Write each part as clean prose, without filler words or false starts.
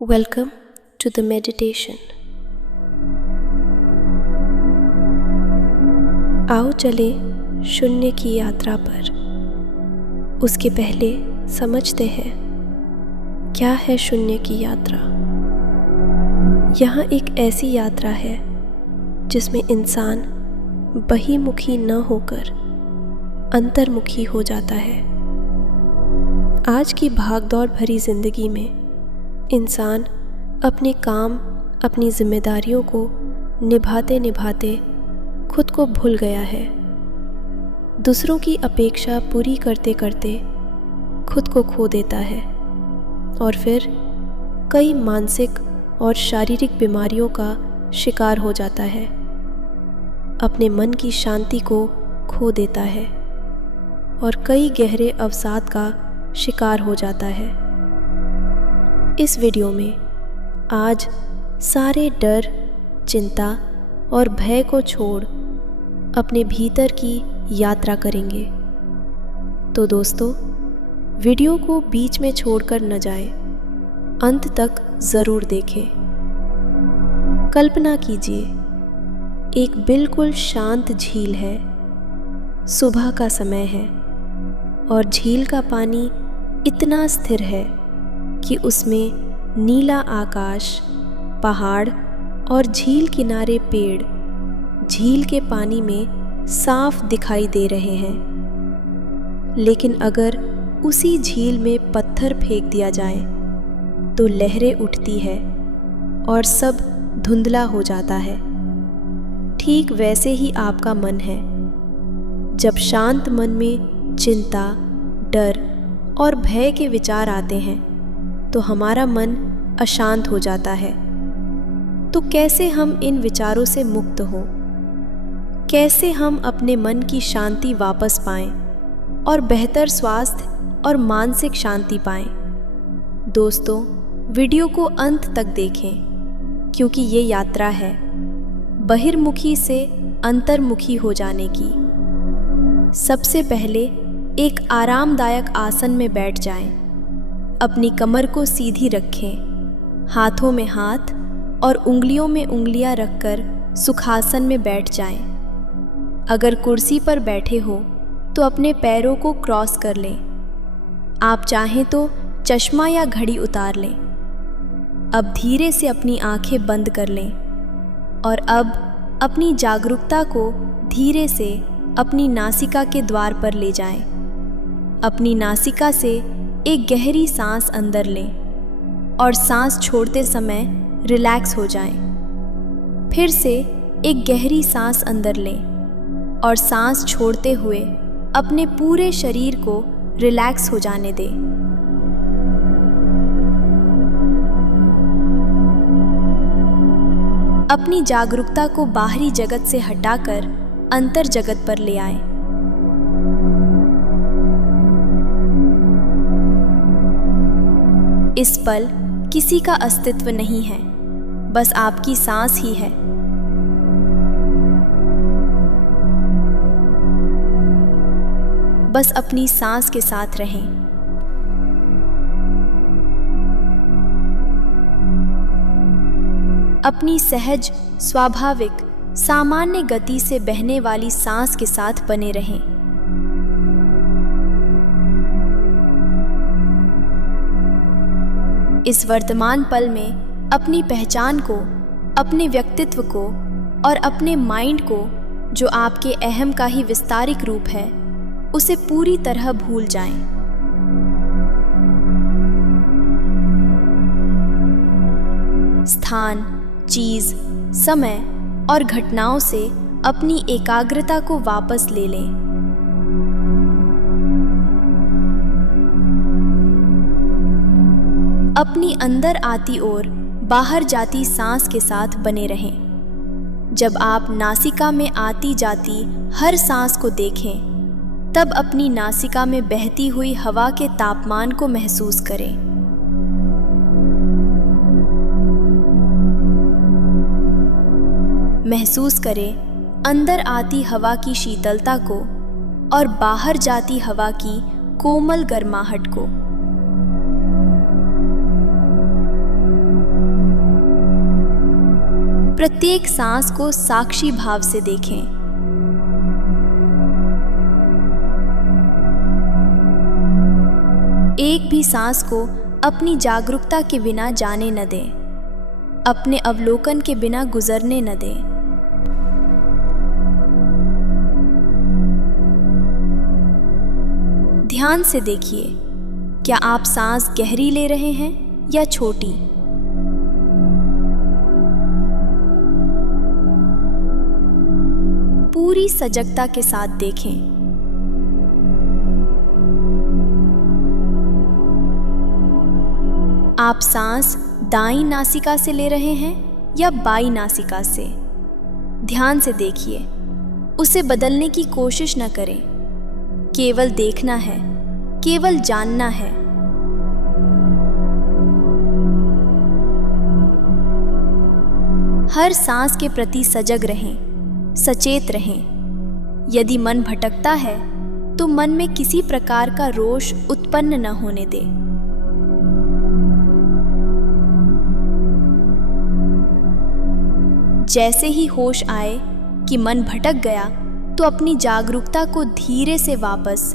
Welcome to the meditation. आओ चले शून्य की यात्रा पर। उसके पहले समझते हैं क्या है शून्य की यात्रा। यहाँ एक ऐसी यात्रा है जिसमें इंसान बहिर्मुखी न होकर अंतर्मुखी हो जाता है। आज की भागदौड़ भरी जिंदगी में इंसान अपने काम, अपनी जिम्मेदारियों को निभाते निभाते खुद को भूल गया है। दूसरों की अपेक्षा पूरी करते करते खुद को खो देता है और फिर कई मानसिक और शारीरिक बीमारियों का शिकार हो जाता है। अपने मन की शांति को खो देता है और कई गहरे अवसाद का शिकार हो जाता है। इस वीडियो में आज सारे डर, चिंता और भय को छोड़ अपने भीतर की यात्रा करेंगे। तो दोस्तों, वीडियो को बीच में छोड़कर न जाएं, अंत तक ज़रूर देखें। कल्पना कीजिए, एक बिल्कुल शांत झील है। सुबह का समय है और झील का पानी इतना स्थिर है कि उसमें नीला आकाश, पहाड़ और झील किनारे पेड़ झील के पानी में साफ दिखाई दे रहे हैं। लेकिन अगर उसी झील में पत्थर फेंक दिया जाए तो लहरें उठती है और सब धुंधला हो जाता है। ठीक वैसे ही आपका मन है। जब शांत मन में चिंता, डर और भय के विचार आते हैं तो हमारा मन अशांत हो जाता है। तो कैसे हम इन विचारों से मुक्त हों? कैसे हम अपने मन की शांति वापस पाएं और बेहतर स्वास्थ्य और मानसिक शांति पाएं? दोस्तों, वीडियो को अंत तक देखें क्योंकि ये यात्रा है बहिर्मुखी से अंतर्मुखी हो जाने की। सबसे पहले एक आरामदायक आसन में बैठ जाएं। अपनी कमर को सीधी रखें, हाथों में हाथ और उंगलियों में उंगलियां रखकर सुखासन में बैठ जाएं। अगर कुर्सी पर बैठे हो तो अपने पैरों को क्रॉस कर लें। आप चाहें तो चश्मा या घड़ी उतार लें। अब धीरे से अपनी आंखें बंद कर लें और अब अपनी जागरूकता को धीरे से अपनी नासिका के द्वार पर ले जाएं। अपनी नासिका से एक गहरी सांस अंदर लें और सांस छोड़ते समय रिलैक्स हो जाएं। फिर से एक गहरी सांस अंदर लें और सांस छोड़ते हुए अपने पूरे शरीर को रिलैक्स हो जाने दें। अपनी जागरूकता को बाहरी जगत से हटाकर अंतर जगत पर ले आएं। इस पल किसी का अस्तित्व नहीं है, बस आपकी सांस ही है। बस अपनी सांस के साथ रहें। अपनी सहज, स्वाभाविक, सामान्य गति से बहने वाली सांस के साथ बने रहें। इस वर्तमान पल में अपनी पहचान को, अपने व्यक्तित्व को और अपने माइंड को, जो आपके अहम का ही विस्तारिक रूप है, उसे पूरी तरह भूल जाएं। स्थान, चीज, समय और घटनाओं से अपनी एकाग्रता को वापस ले लें। अपनी अंदर आती और बाहर जाती सांस के साथ बने रहें। जब आप नासिका में आती जाती हर सांस को देखें, तब अपनी नासिका में बहती हुई हवा के तापमान को महसूस करें। महसूस करें अंदर आती हवा की शीतलता को और बाहर जाती हवा की कोमल गर्माहट को। प्रत्येक सांस को साक्षी भाव से देखें। एक भी सांस को अपनी जागरूकता के बिना जाने न दें, अपने अवलोकन के बिना गुजरने न दें। ध्यान से देखिए, क्या आप सांस गहरी ले रहे हैं या छोटी? पूरी सजगता के साथ देखें। आप सांस दाईं नासिका से ले रहे हैं या बाईं नासिका से? ध्यान से देखिए, उसे बदलने की कोशिश न करें। केवल देखना है, केवल जानना है। हर सांस के प्रति सजग रहें, सचेत रहें। यदि मन भटकता है तो मन में किसी प्रकार का रोष उत्पन्न न होने दें। जैसे ही होश आए कि मन भटक गया तो अपनी जागरूकता को धीरे से वापस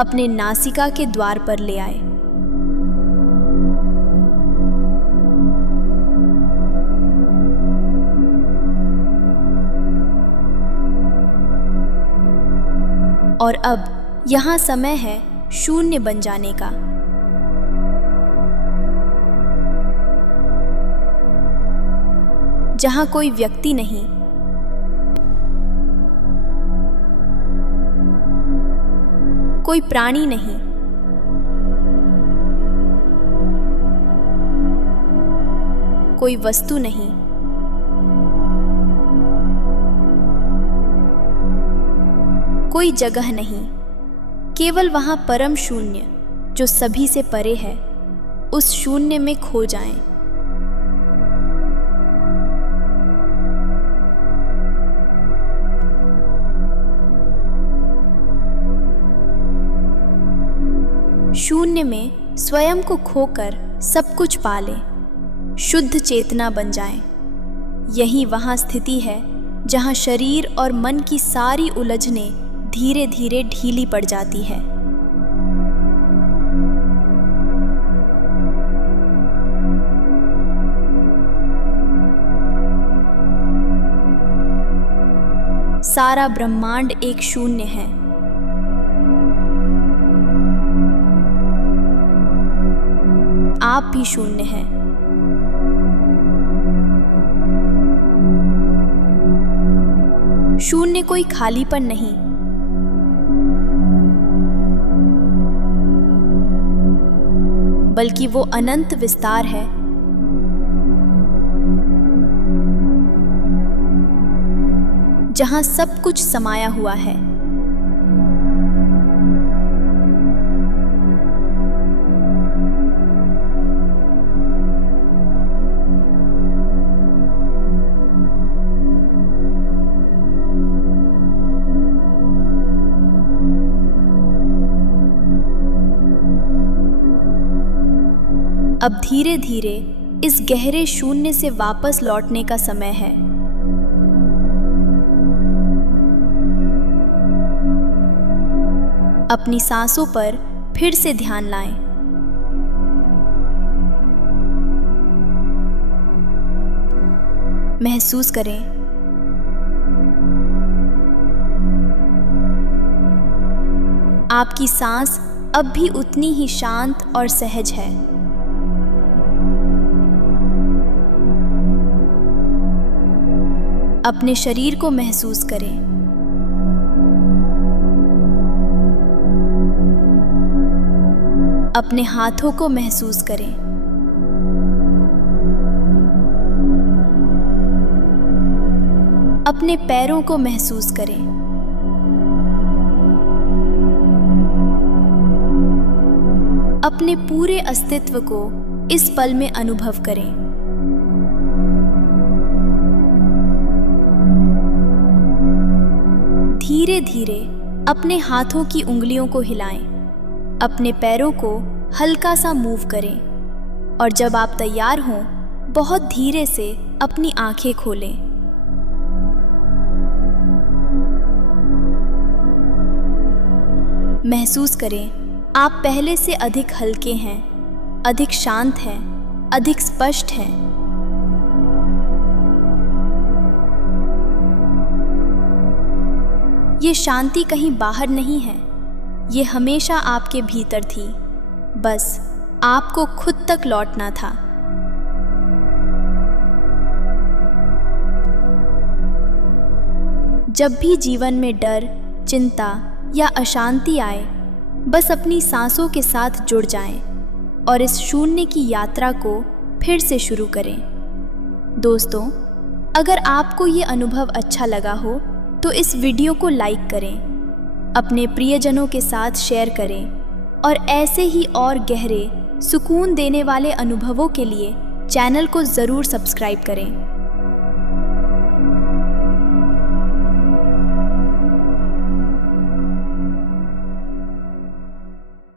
अपने नासिका के द्वार पर ले आए। और अब यहाँ समय है शून्य बन जाने का। जहाँ कोई व्यक्ति नहीं, कोई प्राणी नहीं, कोई वस्तु नहीं, कोई जगह नहीं, केवल वहां परम शून्य जो सभी से परे है, उस शून्य में खो जाएं। शून्य में स्वयं को खोकर सब कुछ पालें, शुद्ध चेतना बन जाएं। यही वहां स्थिति है जहां शरीर और मन की सारी उलझनें धीरे धीरे ढीली पड़ जाती है। सारा ब्रह्मांड एक शून्य है। आप भी शून्य हैं। शून्य कोई खालीपन नहीं, बल्कि वो अनंत विस्तार है जहां सब कुछ समाया हुआ है। अब धीरे धीरे इस गहरे शून्य से वापस लौटने का समय है। अपनी सांसों पर फिर से ध्यान लाएं। महसूस करें आपकी सांस अब भी उतनी ही शांत और सहज है। अपने शरीर को महसूस करें। अपने हाथों को महसूस करें। अपने पैरों को महसूस करें। अपने पूरे अस्तित्व को इस पल में अनुभव करें। धीरे धीरे अपने हाथों की उंगलियों को हिलाएं, अपने पैरों को हल्का सा मूव करें और जब आप तैयार हों बहुत धीरे से अपनी आंखें खोलें। महसूस करें आप पहले से अधिक हल्के हैं, अधिक शांत हैं, अधिक स्पष्ट हैं। ये शांति कहीं बाहर नहीं है, ये हमेशा आपके भीतर थी, बस आपको खुद तक लौटना था। जब भी जीवन में डर, चिंता या अशांति आए, बस अपनी सांसों के साथ जुड़ जाएं और इस शून्य की यात्रा को फिर से शुरू करें। दोस्तों, अगर आपको ये अनुभव अच्छा लगा हो तो इस वीडियो को लाइक करें, अपने प्रियजनों के साथ शेयर करें और ऐसे ही और गहरे, सुकून देने वाले अनुभवों के लिए चैनल को ज़रूर सब्सक्राइब करें।